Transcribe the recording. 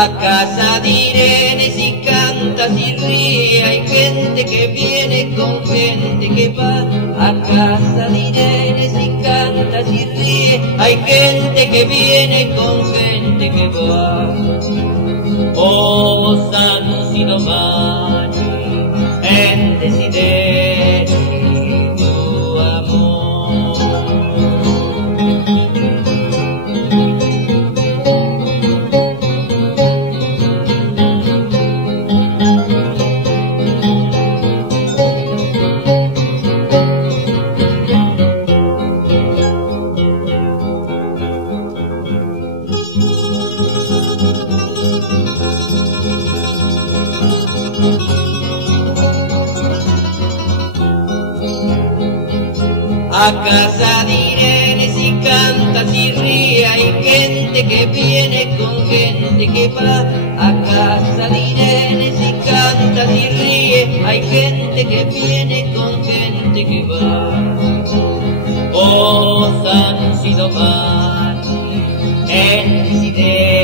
A casa de Irene si canta, si ríe, hay gente que viene con gente que va. A casa de Irene si canta, si ríe, hay gente que viene con gente que va. Oh, San Sidomani, en desideri tu amor. A casa de Irene si canta, si ríe, hay gente que viene con gente que va. A casa de Irene si canta, si ríe, hay gente que viene con gente que va. Oh, San Sidomani, en desideri